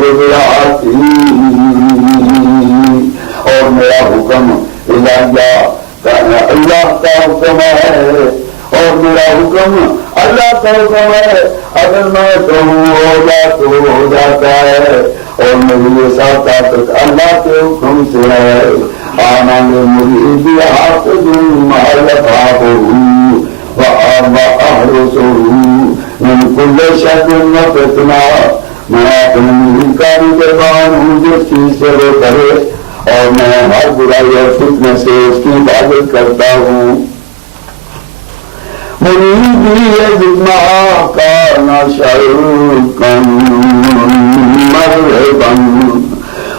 قدراتی اور میرا حکم اللہ کا حکم ہے اور میرا حکم اللہ کا حکم ہے. اگر میں کہوں ہوگا تو ہو جاتا ہے اور میری یہ ساتھ طاقت اللہ کے حکم سے ہے. آنا میں مجھے ہاتھ دوں مالفاف ہوں من کل شک نہ فتنا. میں اپنی کاری زبان ہوں جس چیز سے وہ کرے اور میں ہر برائی اور فتنے سے اس کی حفاظت کرتا ہوں. مریدی جتنا کا نشر کم مرحباً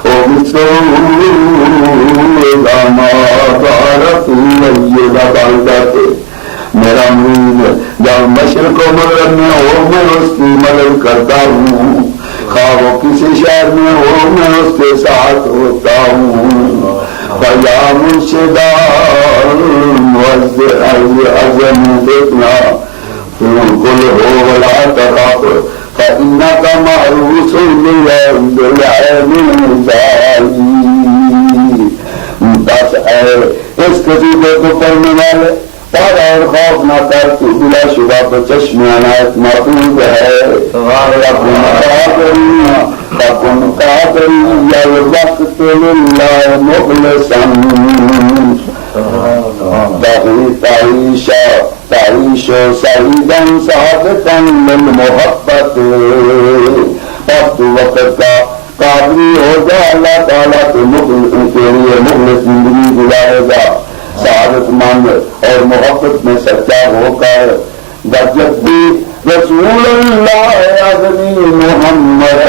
او بسرور داماد عرفی ایدہ بالدتے. میرا مرید جب مشرق و مغرب میں ہو میں اس کی مدد کرتا ہوں. خواہ وہ کسی شہر میں ہو میں اس کے ساتھ ہوتا ہوں. فیا مرشدہ عظم دیکھنا کل ہو ولا تخاف فإنک معروس بالعلم دائی. بس اے اس قصیدے کو پڑھنے والے پر اور خوف نہ کر تو بلا شبہ تو چشم عنایت محفوظ ہے. تکن قادری یا وقت للہ مخلصا تعیش سعیدا صادقا للمحبت. اب تو وقت کا قادری ہو جا اللہ تعالیٰ کے لیے مخلص زندگی گزارے گا سعادت مند اور محبت میں سچا ہو کر. جب بھی رسول اللہ اغنی محمد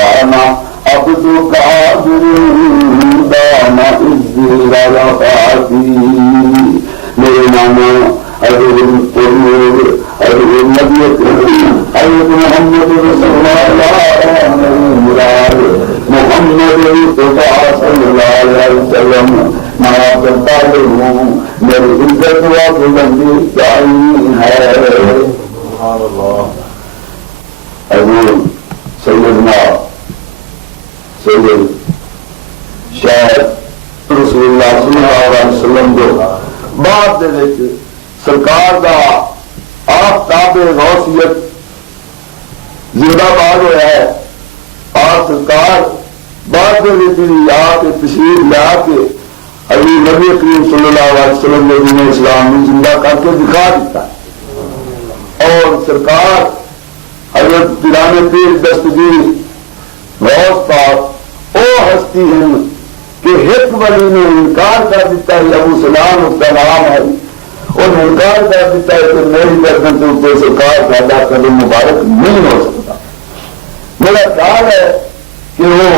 آنا عبد قادر دام عزی رفاتی. میرے نانا حضرت القرور حضرت نبی کریم حضرت محمد رسول اللہ محمد مصطفیٰ صلی اللہ علیہ وسلم میں آپ کرتا ہوں. میری عزت و بلندی چاہیے ہے. حضور سیدنا سید شاید رسول اللہ صلی اللہ علیہ وسلم جو بعد دے سرکار دا آفتاب غوثیت زندہ باد ہوا ہے. آپ سرکار بعد میں آ کے تشریف لا کے ابھی نبی کریم صلی اللہ علیہ وسلم نے دین اسلام میں زندہ کر کے دکھا دیتا ہے. اور سرکار حضرت پیران پیر دستگیر غوث پاک او ہستی ہیں کہ ایک ولی نے انکار کر دیتا ہے. ابو سلام اس کا نام ہے. اور انکار کر دیتا ہے کہ میری گردن کے اوپر سرکار پیدا قدم مبارک نہیں ہو سکتا. میرا خیال ہے کہ وہ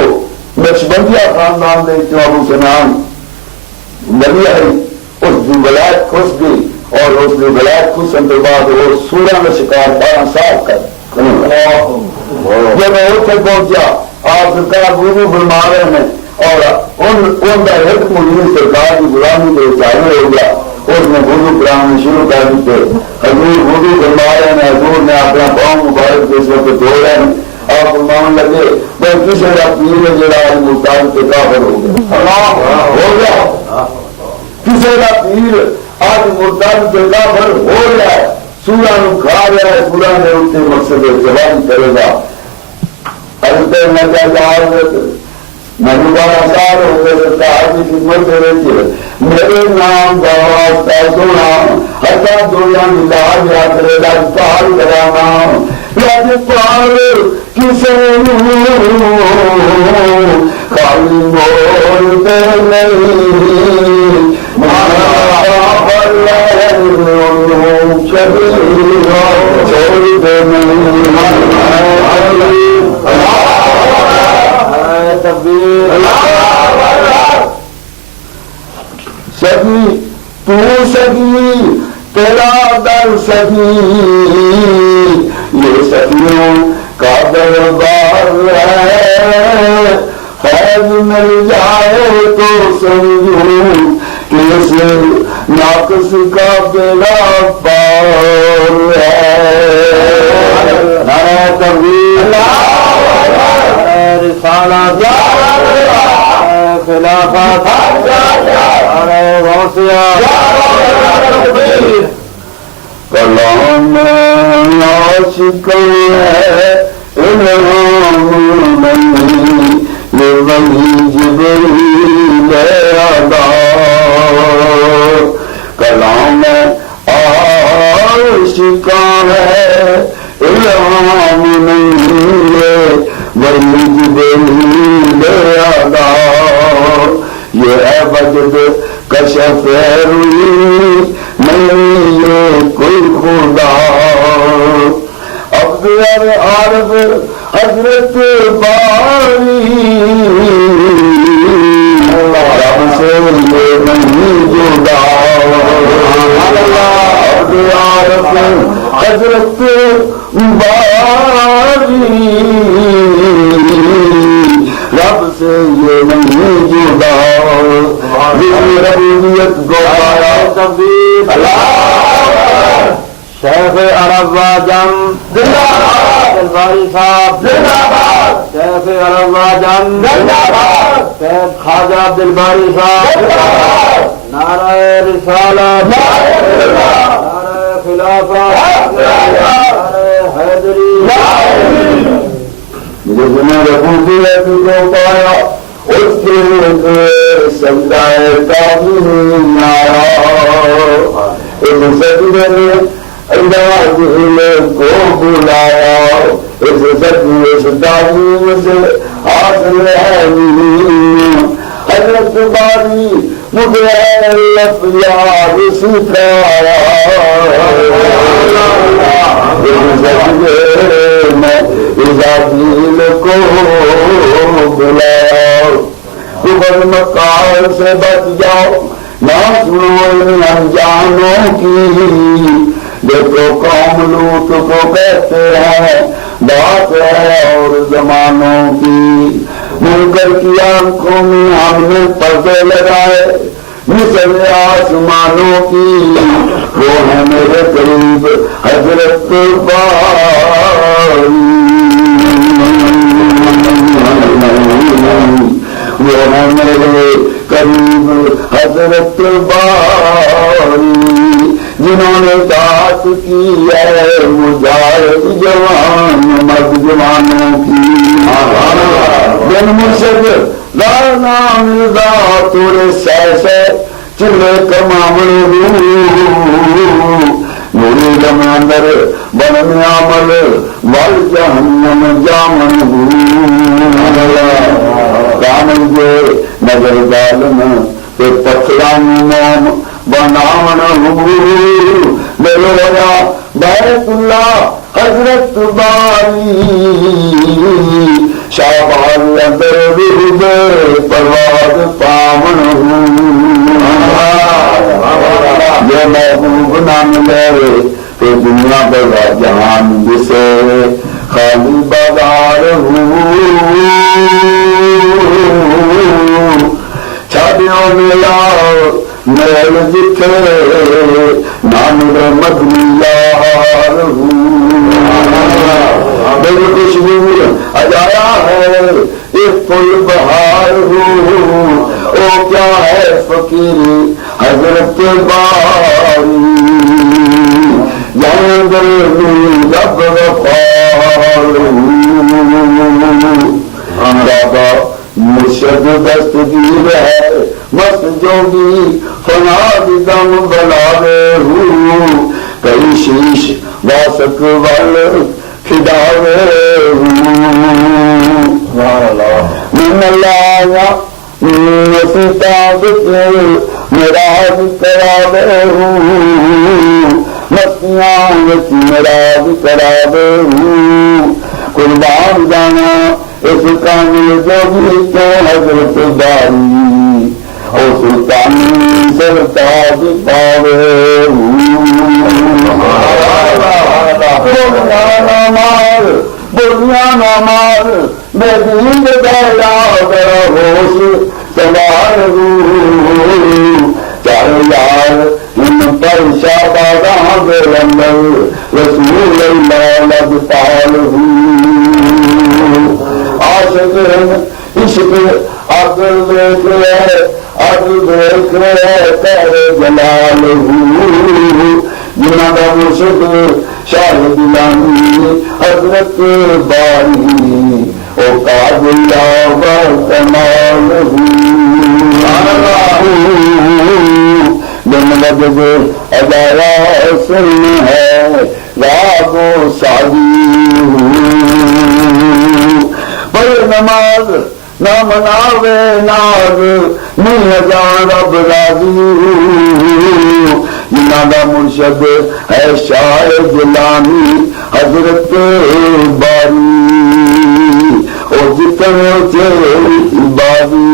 نقشبندیہ خاندان دے جو ابو سلام نبی ہے اس کی ولایت خوش گئی اور اس کی ولایت خوش ہونے کے بعد وہ سورہ میں شکار 12 سال کر. جب میں اتنے پہنچا آپ سرکار گرو فرما رہے ہیں اور ان کا ایک مرید سرکار کی غلامی کے چالو ہو گیا. اس نے وضو کرانے شروع کر دیتے. حضور وضو فرما رہے ہیں. حضور نے اپنا پاؤں مبارک کے اس وقت دھو رہے ہیں. آپ فرمان لگے بھائی کسی کا پیر ہے جڑا ملتان کے کافر ہو گیا. ہو گیا کسی کا پیر آج ملتان کے کافر ہو گیا ہے. سورہ نو کھا رہا ہے. سورہ نے اس کے مقصد جواب کرے گا. میں دوبارہ سال ہو گئے سرکار کی خدمت سے رہتی ہے. میرے نام کا واسطہ سونا ہٹا دنیا ملا گیا کرے گا پار کرانا پار کسی خالی بولتے نہیں چھوڑتے سگی تو سگی تیرا در سگی یہ سگیوں کا دربار ہے. فیض مل جائے تو سمجھوں کہ اس ناقص کا بیڑا پار ہے. تکبیر رسالت خلافت غوثیہ کلام عاشقاں ہے الہام نہیں یہ وہی جبریل ادا کلام عاشقاں ہے الہام نہیں یہ وہی جبریل ادا یہ ہے وجد کشف روی نہیں یہ کوئی خدا افضل عارف حضرت باری رب سے یہ نہیں جدا افضل عارف حضرت باری رب سے یہ نہیں جدا ربوبیت گوایا تقدیر شیخ عرب جم زندہ باد دلباری صاحب زندہ باد شیخ عرب جم زندہ باد شیخ خواجہ دلباری صاحب زندہ باد نعرہ رسالت نعرہ خلافت نعرہ حیدری مجھے جنہیں ربوبیت کو پایا اس کے سجدہ تعظیم آیا اس سجدے میں اللہ کو بلایا اس سجدے اس تعظیم سے حاصل ہے حضرت باری مجھے لفظ یاد سکھایا اس سجدے میں اسرائیل کو بلایا کفر مکار سے بچ جاؤ نہ سنو ان انجانوں کی دیکھو قوم لوط کو کہتے ہیں بات ہے اور زمانوں کی منکر کی آنکھوں میں ہم نے پردے لگائے مثل آسمانوں کی وہ ہے میرے قریب حضرت باری وہ ہے میرے قریب حضرت باری جنہوں نے ذات کی ہے مجاہد جوان مرد جوانوں کی بن مرشد لانا ملدا تورے سیسے چلے کمامل نوری لمندر بن عمل ول جہنم جامن کامل جو نظر ظالم تے پتھران موم بناون میرے ہویا بیت اللہ حضرت باری شاہباز اندر ورد پرواز پامن یہ محبوب نہ ملے تو دنیا بلا جہان جسے خالی بازار چھاڑیوں ملا میل جتھے نام مدنی یار میری خوشبو اجایا ہے ایک پل بہار او کیا ہے فقیری حضرت باری جانگر رب غفار بابا مرشد دستگیر ہے مست جوگی فنا دم بلاوے کئی شیش واسک ول کھڈاوے من اللہ سیتاب میراج کراوے مستیاں میراج کراوے قربان جانا اس کامل جوگی کے حضرت باری او سلطانی سرتاج پاوے بنیانا مار میں دین دہلا ذرا ہوش سوار چار یار ان پر شاباداں دے لندر رسول اللہ لگ پال عاشق عشق عقل دیکھ رہے عقل دیکھ رہے تیرے جلال جنہ کا مرشد شاہ دلانی حضرت باری او قابلہ و کمال لجب ادایا سن ہے راگ و سادی پر نماز نہ مناوے ناز نہیں جان رب راضی جنہ کا مرشد ہے شاہ جلانی حضرت باری او جتنے تیری باری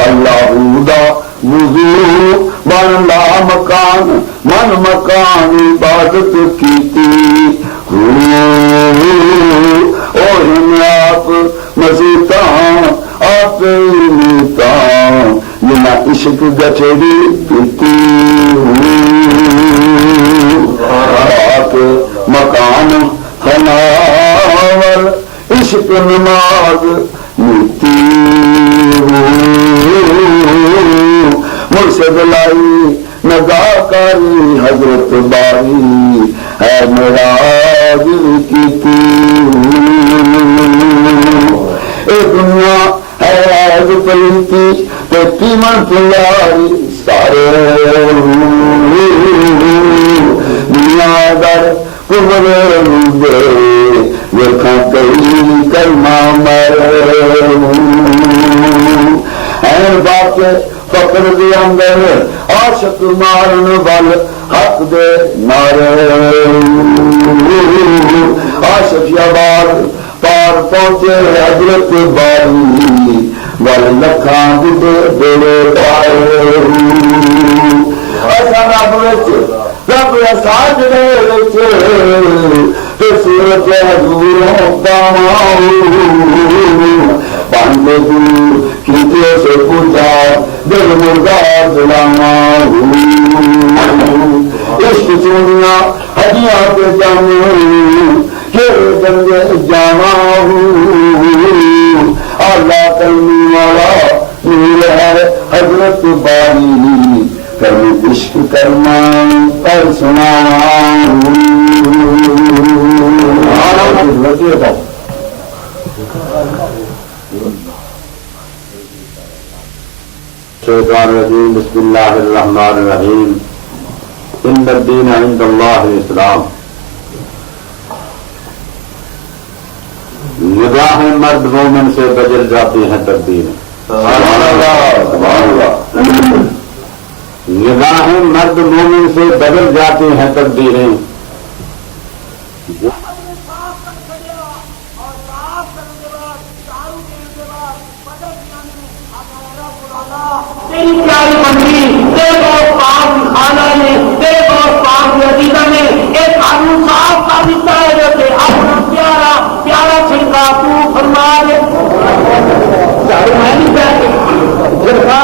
اللہ دا وضو بن لا مکان من مکان عبادت کیتی آپ مسیطا آپ میتا جنا عشق گٹھڑی پیتی آپ مکان خناور عشق نماز نیتی مرشد لائی نگاہ کاری حضرت باری ہے میرا دل کی اے دنیا ہے عید پلیتی تے قیمت پیاری سارے دنیا در کبر دے دیکھا کئی کلمہ مرے این بات فقر دے اندر عاشق مارن وال حق دے نارے عاشق یابار پار پہنچے حضرت باری وال لکھان دے بیڑے پائے ایسا رب وچ رب ساج دے وچ تے صورت حضوروں پاؤں باندھے دور کیتے سے پوچھا دل مردار دلاما عشق چونیا حجیاں پہ جاموں کہ جنگے جاما اللہ کرنی والا نور ہے حضرت باری کبھی عشق کرنا پر سنا الشیطان الرجیم بسم اللہ الرحمن الرحیم ان الدین عند اللہ الاسلام نگاہ مرد مومن سے بدل جاتی ہیں تقدیریں نگاہ مرد مومن سے بدل جاتی ہیں تقدیریں تیری پیاری بندی تیرے بہت پاک خانہ نے تیرے بہت پاک عزیزہ نے ایک قانون صاف کا دیتا ہے جیسے اپنا پیارا پیارا چھڑکا تو فرما دے میں نہیں کہتے چھڑکا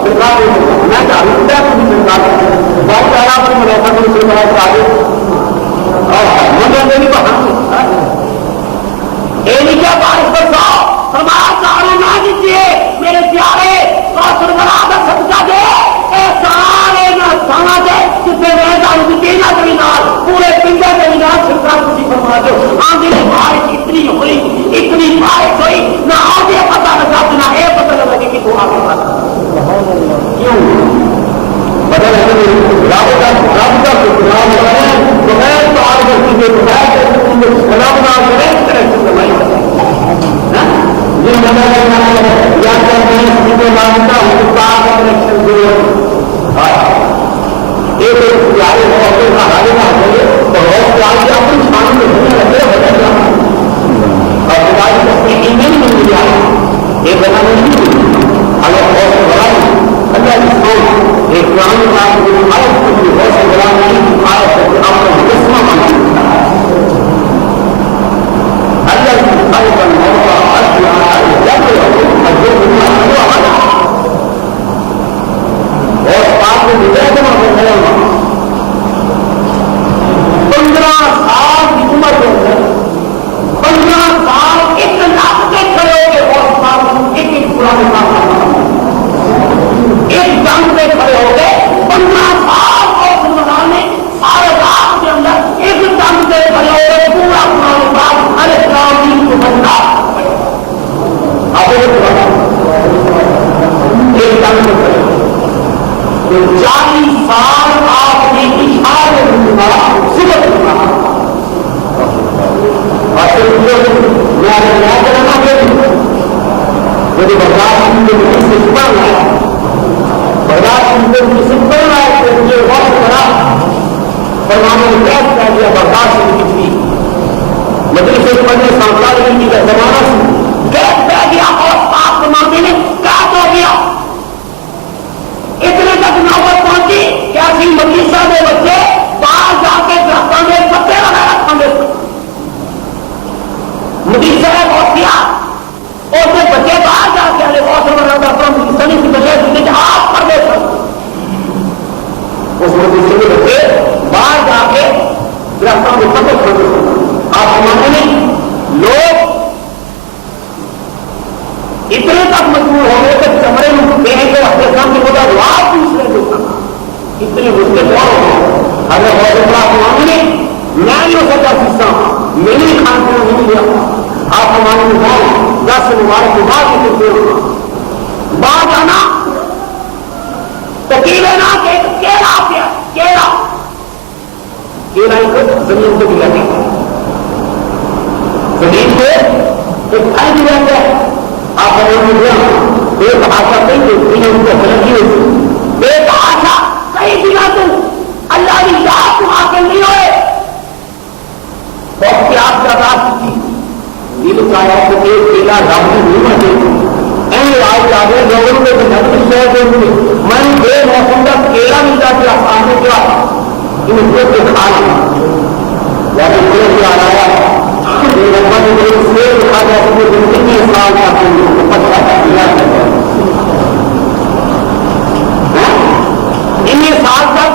چھڑکا میں چاہوں گا کہ چھڑکا بہت پیارا اپنی ملیکہ کو چھڑکا کرا دے مجھے میری بہن ایلی کیا بارش برساؤ فرمایا سارے نہ دیجیے میرے پیارے کافر برادر صدقہ دے اے سارے نہ سانا دے جتنے میں دارو کی تینا زمینار پورے پنجا زمینار چھڑکا کسی فرما دو آندھی نے بارش اتنی ہوئی اتنی بارش ہوئی نہ آگے پتہ لگا نہ اے پتہ لگا کہ تو آگے پتہ کیوں بدل ہے رابطہ بغیر تو آگے چیزیں بغیر سلام نہ کریں اس طرح سے سمائی یہ مدد یا کرنے سے مانتا ہوں کہ پاک کنیکشن ضرور ایک پیارے موقع کا حال نہ ہوئے تو بہت پیاری اپنی شان میں ہونے لگے بدل جانا اور خدای سے ای میل میں مل جانا یہ بنانے نہیں اگر بہت بڑا اللہ کی سوچ ایک قرآن پاک کی آیت کو بھی بہت فرمانے میں قید کر دیا برداشت نہیں کچھ مجلس سے پڑھنے سانسال کی کا زمانہ قید کر دیا اور پاک فرمانے میں قید ہو گیا. اتنے تک نوبت پہنچی کہ ایسی مدرسہ میں بچے باہر جا کے درختوں میں پتے وغیرہ کھانے مدرسہ ہے بہت کیا اور پھر بچے باہر جا کے بہت سنی کی بجائے آپ پڑھ دے سکتے اس مدرسے میں بچے باہر جا کے درختوں میں پتے کھانے آپ زمانے میں لوگ اتنے تک مجبور ہو گئے کہ چمڑے میں دینے کے اپنے کام کی وجہ دعا دوسرے کو کرنا اتنے مشکل دعا ہو اگر بہت بڑا معاملے میں نہیں ہو سکتا حصہ میری کھان کو نہیں لیا آپ ہمارے میں جاؤ 10 مبارک کے بعد بعد آنا تکیلے نہ کیلا کیا کیلا ایک زمین کو بھی لگے زمین کو ایک پھل بھی رہتا ہے آپ ایک آشا کئی ان کو غلطی ہوئی ایک آشا کئی دنوں تم اللہ کی یاد تم حاصل نہیں ہوئے بہت پیاس کا رات کی یہ تو چاہے آپ کو ایک کیلا ڈاکٹر نہیں ملتے آج جاگے لوگوں کو شہر دیں گے من بے موسم کا کیلا ملتا تھا سامنے کیا ان کو کھانا جیسے پورے سے آ رہا ہے سال تک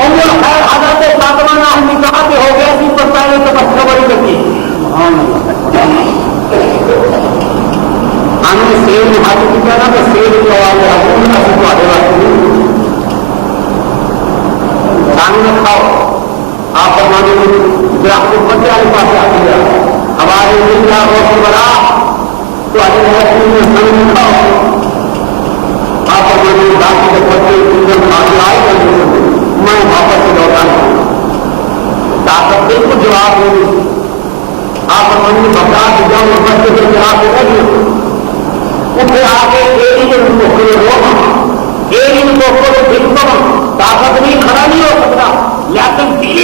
عمر خیر حضرت فاطمہ نام نکاح پہ ہو گیا تھی پر پہلے تو بچہ بڑی لگی ہم نے سیل میں ہاتھ کیا نا تو سیل جو آگے سامنے کھاؤ آپ فرمانے میں درخت بچے والے پاس آتی ہے ہمارے دنیا بہت بڑا تو سامنے کھاؤ آپ فرمانے میں باقی کے بچے آئے میں واپس سے لوٹا طاقت بالکل جواب نہیں آپ فرمانے میں بتا کے جاؤ بچے کے جواب دے گی اسے آگے ایک طاقت نہیں کھڑا نہیں ہو سکتا لیکن دل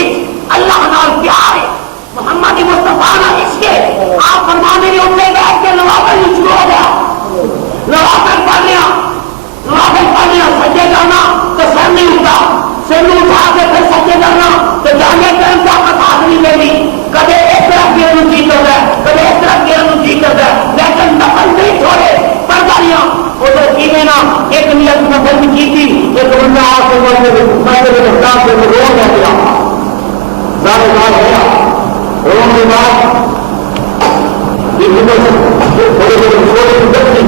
اللہ نال پیار ہے محمد مصطفیٰ نہ اس کے آپ فرمانے میں اٹھے بیٹھ کے نوافل شروع ہو گیا نوافل پڑھ لیا سجے جانا تو سر نہیں اٹھتا سر اٹھا کے پھر سجے جانا تو جانے ٹائم طاقت ہاتھ نہیں لینی کبھی ایک طرف گرنے جی کرتا ہے کبھی ایک طرف گرنے جی کرتا ہے لیکن نفل نہیں چھوڑے پرداریاں ادھر کی میں نا ایک نیت نفل بھی کی تھی ایک بندہ آپ سے رو گیا زیادہ بات ہوا روم کے بعد تھوڑے چھوٹے بچے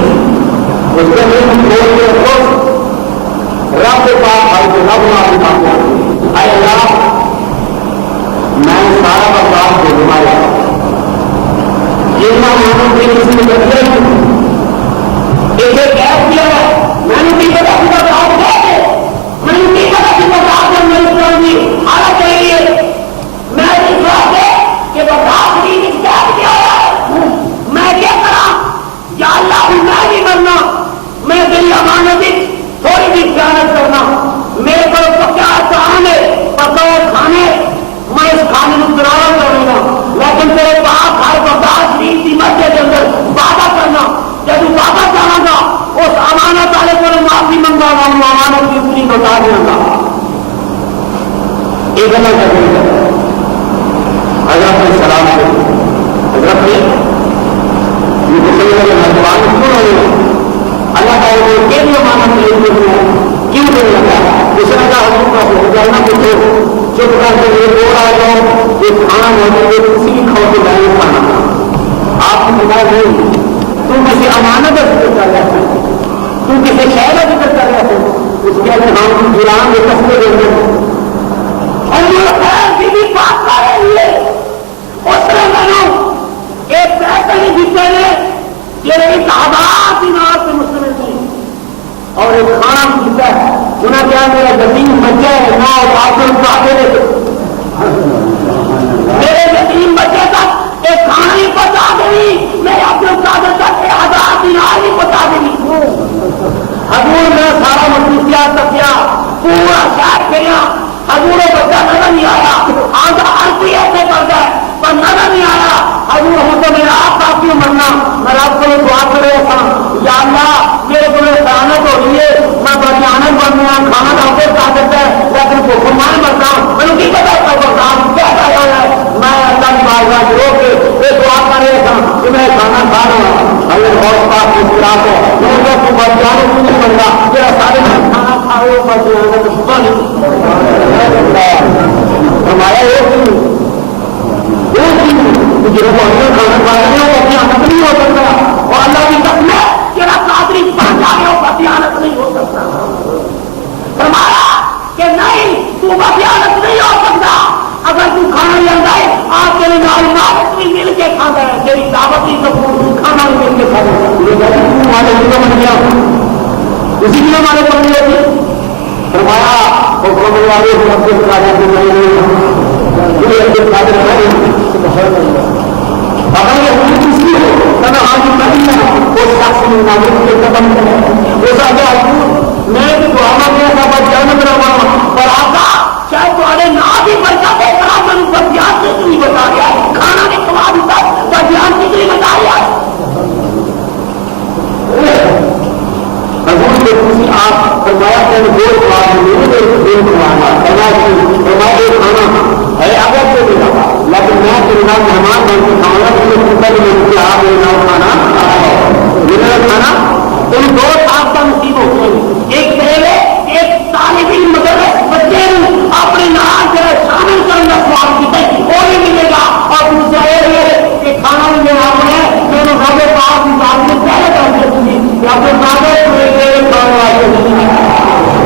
اس کے لیے رب کے پاس آئی تو رب معافی مانگا اے اللہ میں سارا برداشت کو گھمایا جتنا مانو کہ کسی نے بچے ایسے کیس کیا ہے میں نے بھی پتا کہ برداشت کیا ہے میں نے بھی پتا کہ برداشت میں میری کرنی آنا چاہیے میں اس واسطے کہ برداشت نہیں اختیار کیا ہے میں کیا کرا یا اللہ میں نہیں مرنا میں دل امانت تھوڑی بھی خیانت کرنا میرے کو پکا چاہنے پکوڑ کھانے میں اس کھانے کو گرار کروں گا لیکن تیرے پاس ہر برداشت نہیں تھی مسجد کے اندر وعدہ کرنا جب وعدہ کروں گا اس امانت والے کو معافی منگا گا وہ امانت کی پوری بتا دوں گا ایک گلا کریں گا حضرت السلام حضرت نے اللہ تعالیٰ کو کیوں امانت نہیں کیوں نہیں لگا اس نے کہا حضور کا ہو جانا پوچھو چپ کر کے یہ بول آ جاؤ یہ کھانا موجود ہے کسی بھی کھاؤ کے لائن کھانا آپ کو بتا نہیں تم کسی امانت کا ذکر کر رہا ہے تم کسی شہر کا ذکر کر رہا ہے اس کے اندر ہم گرام کے کسبے دیں گے اور یہ خیر بھی بات کر رہی ہے اس طرح بنو ایک پیسے نہیں جیتے ہیں یہ تعداد دینار سے مشتمل نہیں اور ایک کھانا بھی جیتا ہے انہیں کیا میرا یتیم بچہ ہے نہ آپ میرے یتیم بچے تک ایک کھانا ہی پہنچا دینی میں اپنے قادر تک 1000 دینار ہی پہنچا دینی حضور میں سارا مصروفیات تک کیا پورا شہر پھریا حضور بچہ نظر نہیں آیا آدھا ہر کوئی ایسے کرتا ہے پر نظر نہیں آیا حضور ہوں تو میرا آپ کافی مرنا میں رب کو دعا کرے تھا یا اللہ میرے کو خیانت ہو رہی ہے میں بدیانت بن گیا کھانا ڈاکٹر کھا دیتا ہے لیکن بھوک میں مرتا ہوں میں کی پتا کیا ہے میں اللہ کی بارگاہ رو کے یہ دعا کر رہا تھا کہ میں کھانا کھا رہا ہوں اللہ بہت پاک مسکراہٹ ہے میں تو بدیانت نہیں بن رہا میرا سارے کھانا کھا رہے ہو بدیانت ہمارا جو کھانا کھا رہے ہیں وہ بدیانت نہیں ہو سکتا اور اللہ کی قسم ہے تیرا قادری بن جائے وہ بدیانت نہیں ہو سکتا فرمایا کہ نہیں تو بدیانت نہیں ہو سکتا اگر تو کھانا لگتا ہے آپ کے نال دعوت بھی مل کے کھانا ہے تیری دعوت ہی سب کھانا بھی مل کے کھانا بن گیا اسی لیے ہمارے بندے ہوتی فرمایا میں دعا میں جنم رہا اور آقا شاید تمہارے نہ بھی بچہ دے کرا میں بدیان کتنی بتا گیا کھانا نہیں کھوا دیتا بدیان کتنی بتا گیا حضور نے کسی آپ فرمایا کہ دو کھانا ہے اگر تو نہیں رہا لیکن میں تیرے نام مہمان بن کے کھاؤں گا کہ آپ میرے نام کھانا تم دو آپ کا نصیب ہو گئے ایک پہلے ایک طالب علم مدرس بچے اپنے نام سے شامل کرنے کا سوال کیا وہ بھی ملے گا اور دوسرا یہ ہے کہ کھانا بھی میرا ہے میرے سارے پاس میں پہلے کر دیتی یا پھر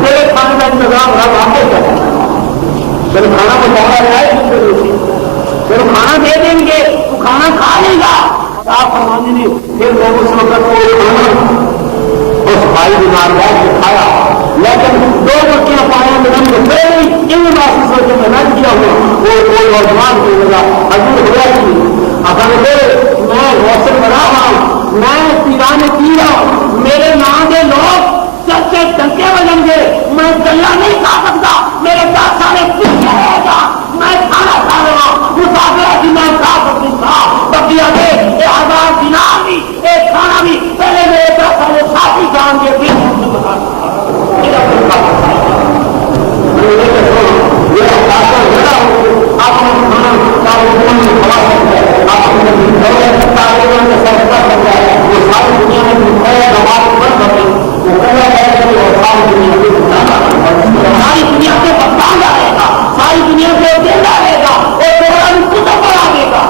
میرے کھانے کا انتظام رہا واپس کرنا پھر کھانا بچا رہا ہے پھر کھانا دے دیں گے تو کھانا کھا لے گا آپ فرمانے نے پھر لوگ اس وقت کو اس بھائی بیمار بیٹھ کے کھایا لیکن دو بچیاں پایا ان محسوس ہو کے محنت کیا ہوا وہ کوئی نوجوان کو لگا حضور ہوا کہ اگر میں روشن بنا رہا ہوں میں پیران پی رہا ہوں میرے نام کے لوگ سب سے ڈنکے بجیں گے میں گلا نہیں کھا سکتا میرے ساتھ سارے پیچھے رہے گا میں کھانا کھا رہا ہوں مسافر کی میں کھا سکتی تھا بکیا دے یہ آزاد دینار بھی ایک کھانا بھی پہلے میرے ساتھ سارے ساتھی جان کے پھر ساری دنیا سے بدلا رہے گا ساری دنیا سے دینا رہے گا اور پروگرام کتنا بڑھا دے گا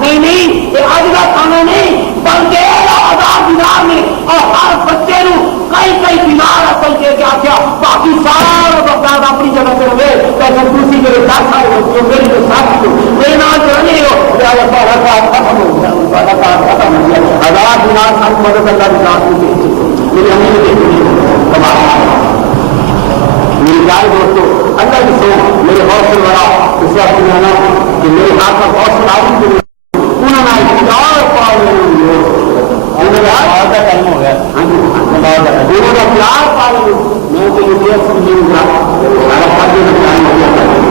نہیں نہیں یہ آج کا کھانا نہیں بلکہ آزاد دینار میں اور ہر بچے نو کئی کئی دینار اصل کے کیا کیا باقی سارا بغداد اپنی جگہ سے رہے لیکن دوسری جگہ 10 سال ہوتی ہو میری جو ساتھی ہو میرے نام جو نہیں ہو ختم ہو گیا ختم ہو گیا آزاد دینار سب مدد اللہ کی ذات میں میری امی نے میری جائے دوستوں اللہ کی سو میرے حوصلے بڑا اس وقت میں کہ میرے ہاتھ کا حوصلہ آئی انہوں نے پیار پال ہو گیا دونوں کا پیار پال میں تو یہ سمجھوں گا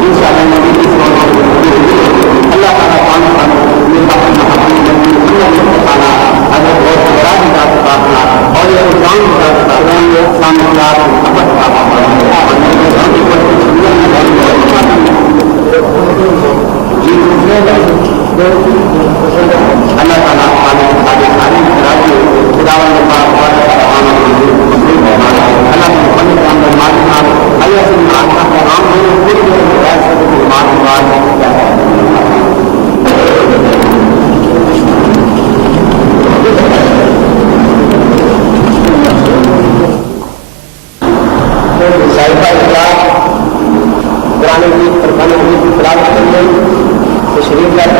ان شاء اللہ تعالیٰ پانی اگر بہت بڑا اور یہ اللہ تعالیٰ شریف کا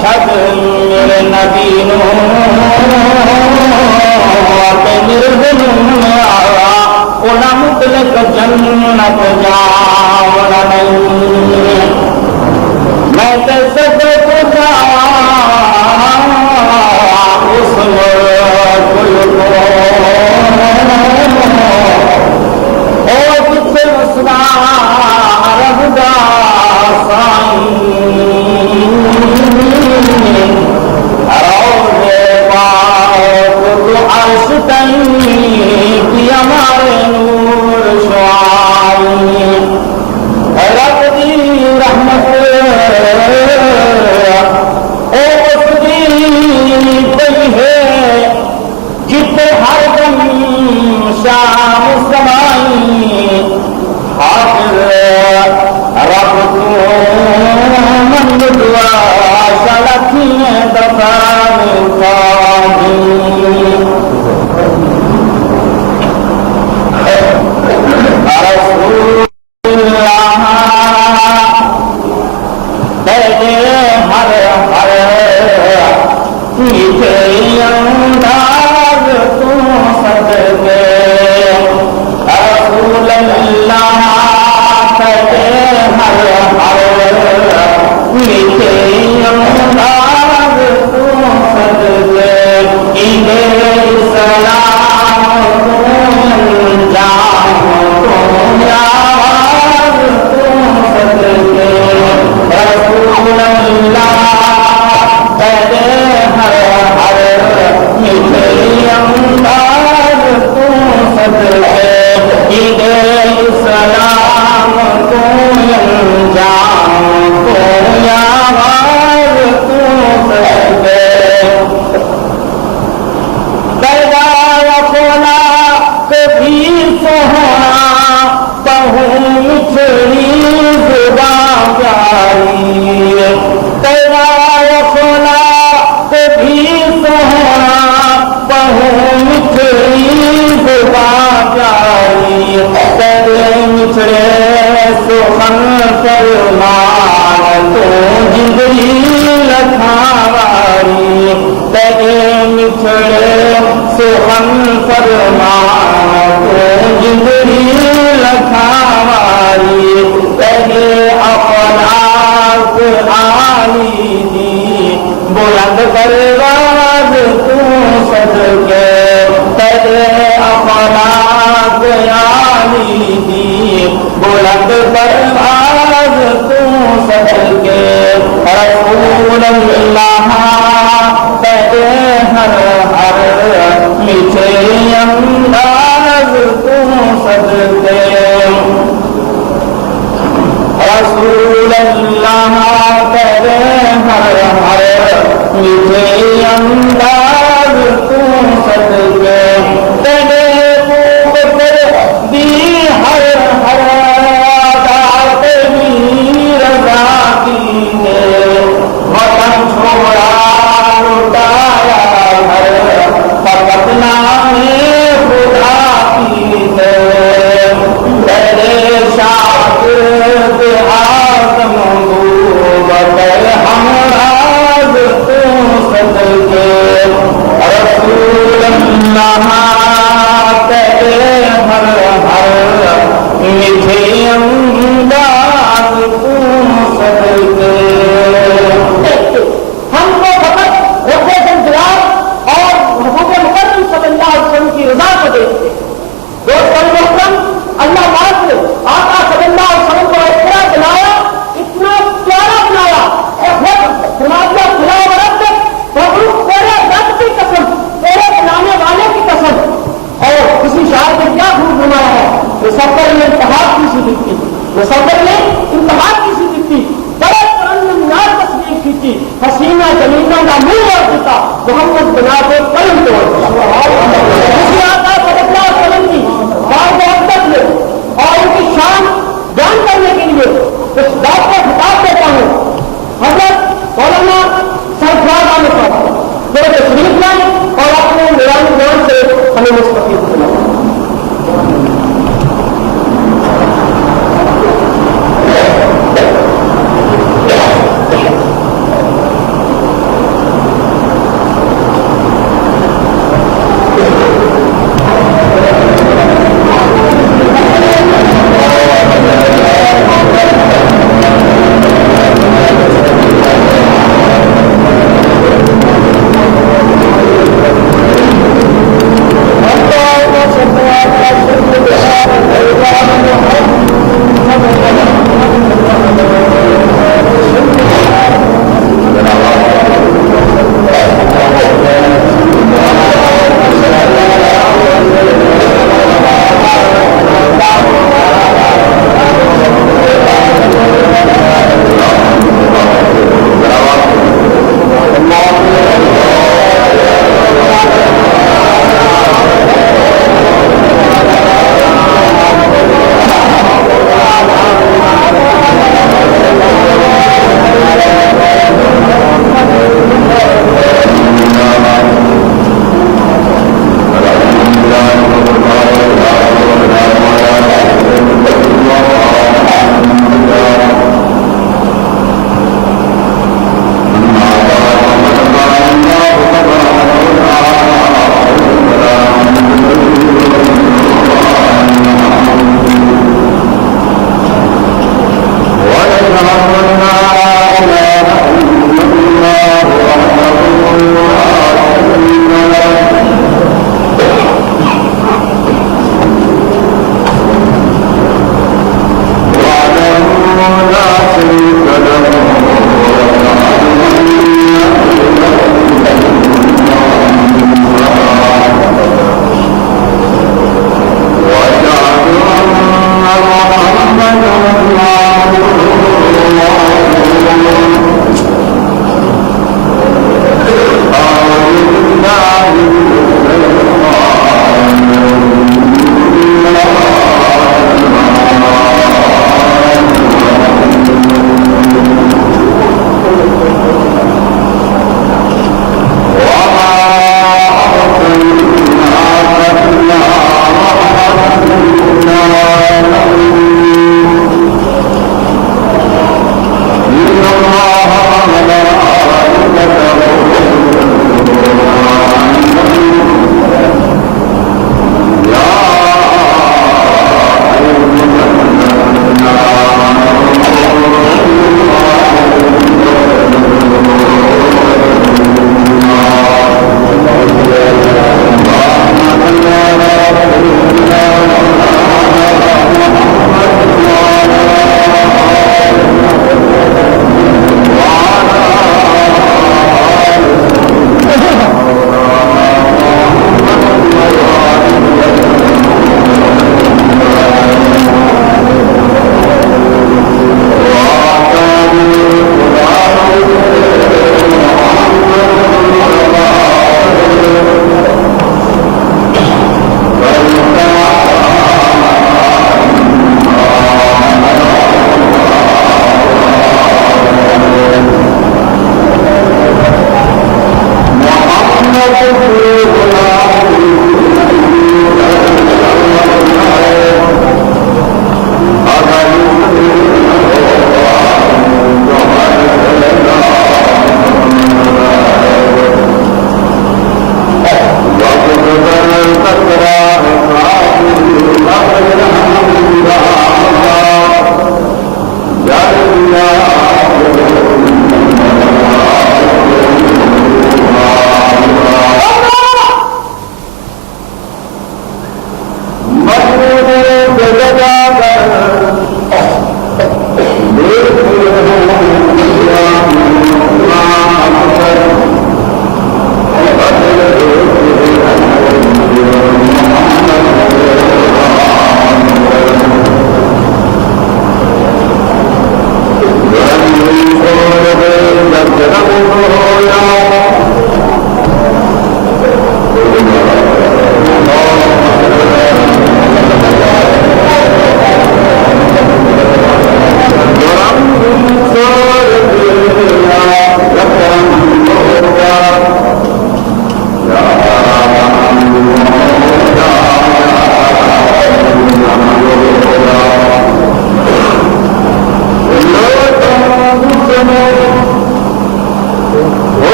چھڈ میرے نبی نو تے مرد نو آیا انہاں مطلق جنت جاون نہیں میں تے سب کو جا اس ملک کو او جتھے وسنا رب دا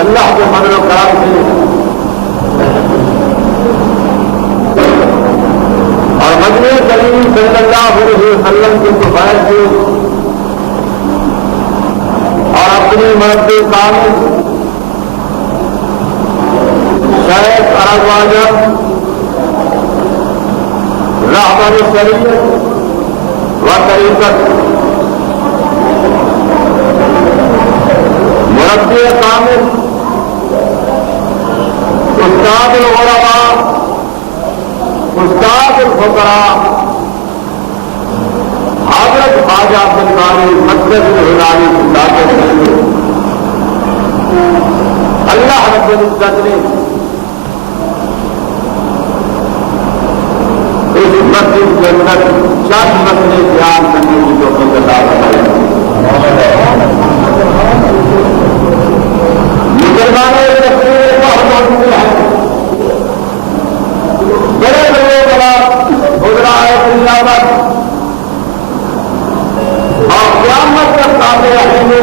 اللہ کے فضل و کرم سے اور مجمع کریم صلی اللہ علیہ وسلم کے فضائل سے اور اپنی مرد کامل شیخ اعظم رہبر شریعت و طریقت مربی کامل استاد العلماء استاد الفقراء حضرت خواجہ عبد القادر مقدس الہلالی کی طاقت سے اللہ رب العزت نے اس مسجد کے اندر چند مسئلے بیان کرنے کی توفیق عطا فرمائی۔ مسلمانوں کے تفسیر بہت موجود ہے، بڑے بڑے بڑا گزرائے دنیا پر اور قیامت تک آتے رہیں گے،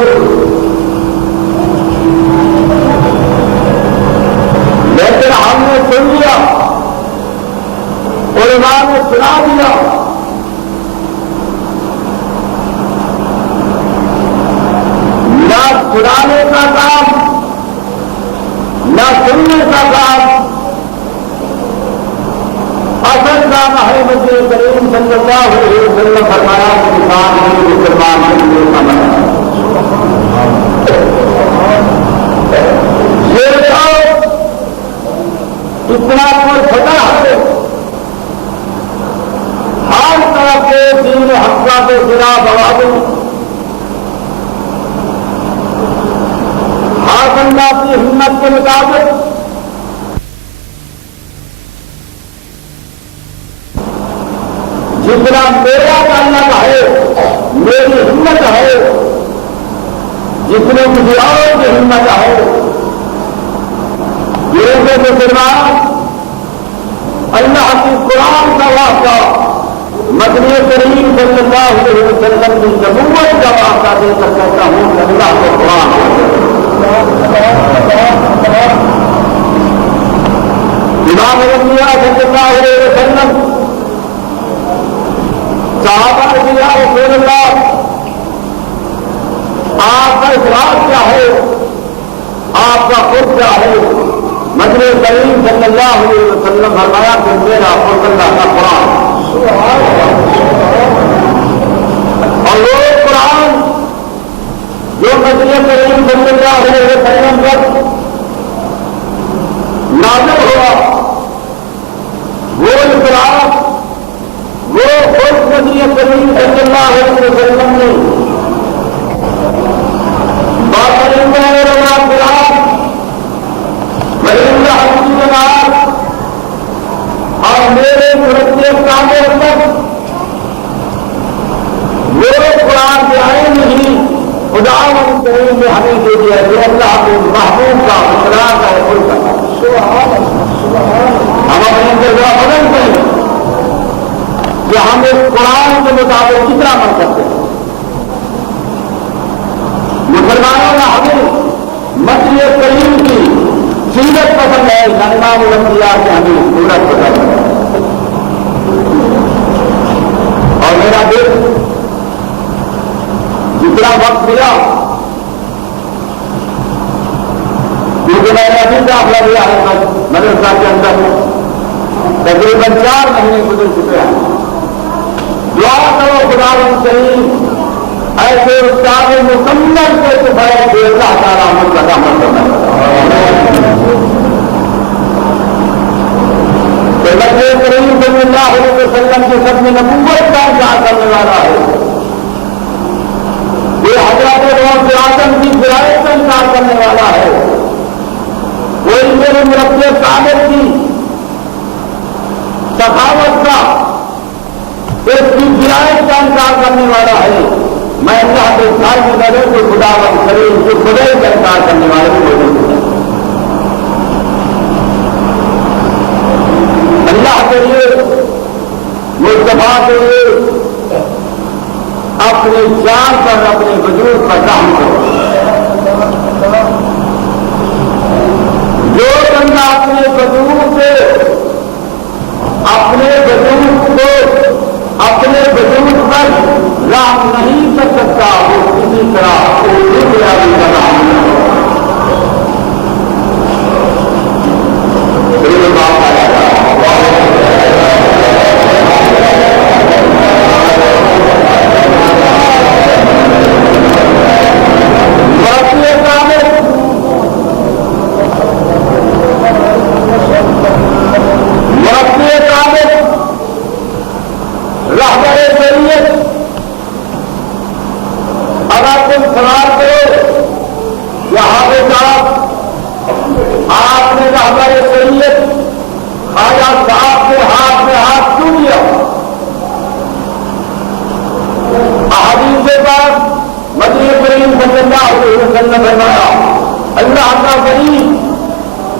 لیکن ہم نے سن لیا، علماء نے سنا دیا، نہ سنانے کا کام نہ سننے کا کام، اصل کام ہے مجھے کریم صلی اللہ علیہ وسلم فرمایا کہ انسان ہے مسلمان کے لیے سمجھ یہ تو اتنا پر فتح ہے، ہر طرف کے دین حقہ کے خلاف آوازیں، ہر بندہ کی ہمت کے مطابق جتنا میرا تعلق ہے، میری ہمت ہے، جتنے کسی اور کی ہمت ہے یہ مسلمان اللہ کی قرآن کا واقعہ مدنی کریم صلی اللہ علیہ وسلم کی نبوت کا واقعہ دے کر کہتا ہوں اللہ کو قرآن امام الانبیاء صلی اللہ علیہ وسلم صحابہ نے کہا رسول اللہ آپ کا اخلاص کیا ہے آپ کا خود کیا ہے مدنی کریم صلی اللہ علیہ وسلم فرمایا کہ میرا خود اللہ کا قرآن اور وہ قرآن جو مدنی کریم صلی اللہ علیہ وسلم پر نازل ہوا وہ اخلاص وہ خود مدنی کریم صلی اللہ علیہ وسلم نے اور میرے مرتب کاموں پر وہ قرآن کے آئے نہیں خدا کریم نے ہمیں دے دیا جو اللہ کے محبوب کا اقرار کا حکم کرنا ہم اپنے جگہ بدل کریں کہ ہم اس قرآن کے مطابق کتنا عمل کرتے ہیں مسلمانوں نے ہمیں مدنی کریم کی سیرت پسند ہے امام الانبیاء کے ہمیں سورت پسند ہے اور میرا دل جتنا وقت ملا کیونکہ میں نے ابھی داخلہ لیا ہے مدرسہ کے اندر تقریباً 4 مہینے گزر چکے ہیں دعا کرو خدا کریم ایسے استاد مکمل سے سفید کے اللہ تعالیٰ ہم لگا کرنا کریم صلی اللہ علیہ وسلم کے سب میں نبوت کا انکار کرنے والا ہے یہ حضرت غوث اعظم کی فرائض کا انکار کرنے والا ہے کوئی میرے مربی کامل کی سخاوت کا اس کی فرائض کا انکار کرنے والا ہے میں اللہ کے ساتھ میں ڈروں کہ خدا بند کرے جو خدا کا انکار کرنے والے بھی لوگوں کو اللہ کے لیے مصطفیٰ کے لیے اپنی جان پر اپنے وجود پر کام کرو جو بندہ اپنے وجود سے اپنے وجود کو اپنے وجود پر راہ نہیں کر سکتا وہ کسی طرح اللہ کا ولی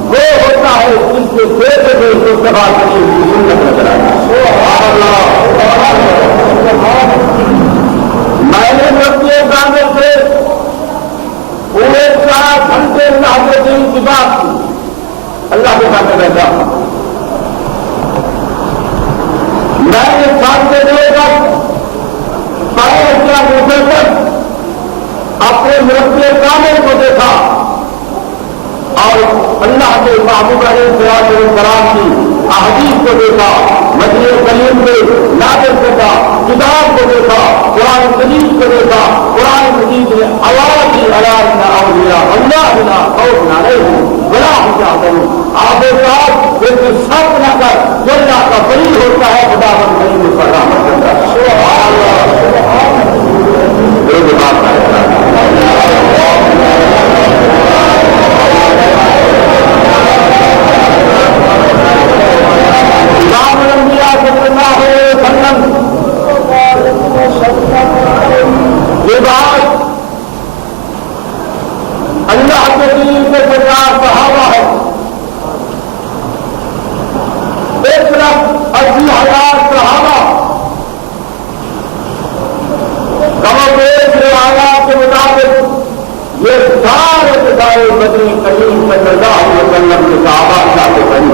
وہ ہوتا ہے جس کے پیٹ میں مصطفیٰ کریم کی سنت نظر آئے میں نے مربی کامل سے پورے 4 گھنٹے اللہ کے دین کی بات کی اللہ کے ساتھ بیٹھا میں نے سامنے دے کر اپنے مربی کامل کو دیکھا اور اللہ کے محبوب علیہ السلام کی احادیث کو دیکھا مدنی کریم کے نازل شدہ کتاب کو دیکھا قرآن مجید کو دیکھا قرآن مجید نے آواز کی اللہ بنا خوف علیہم ولا هم يحزنون آپ ساتھ ایک سب نہ کر جو اللہ کا ولی ہوتا ہے خدا بند کریم اس پر رحمت کرتا ہے سبحان اللہ ایک بات ہے اللہ کے دین کے سرکار صحابہ ہے، ایک طرف 80,000 صحابہ، کم و بیش روایات کے مطابق یہ سارے کے سارے بدری کریم صلی اللہ علیہ وسلم کے صحابہ اللہ کے قریب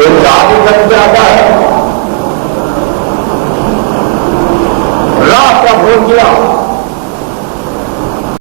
ایک صحابی بن جاتا ہے، راستہ بھول گیا،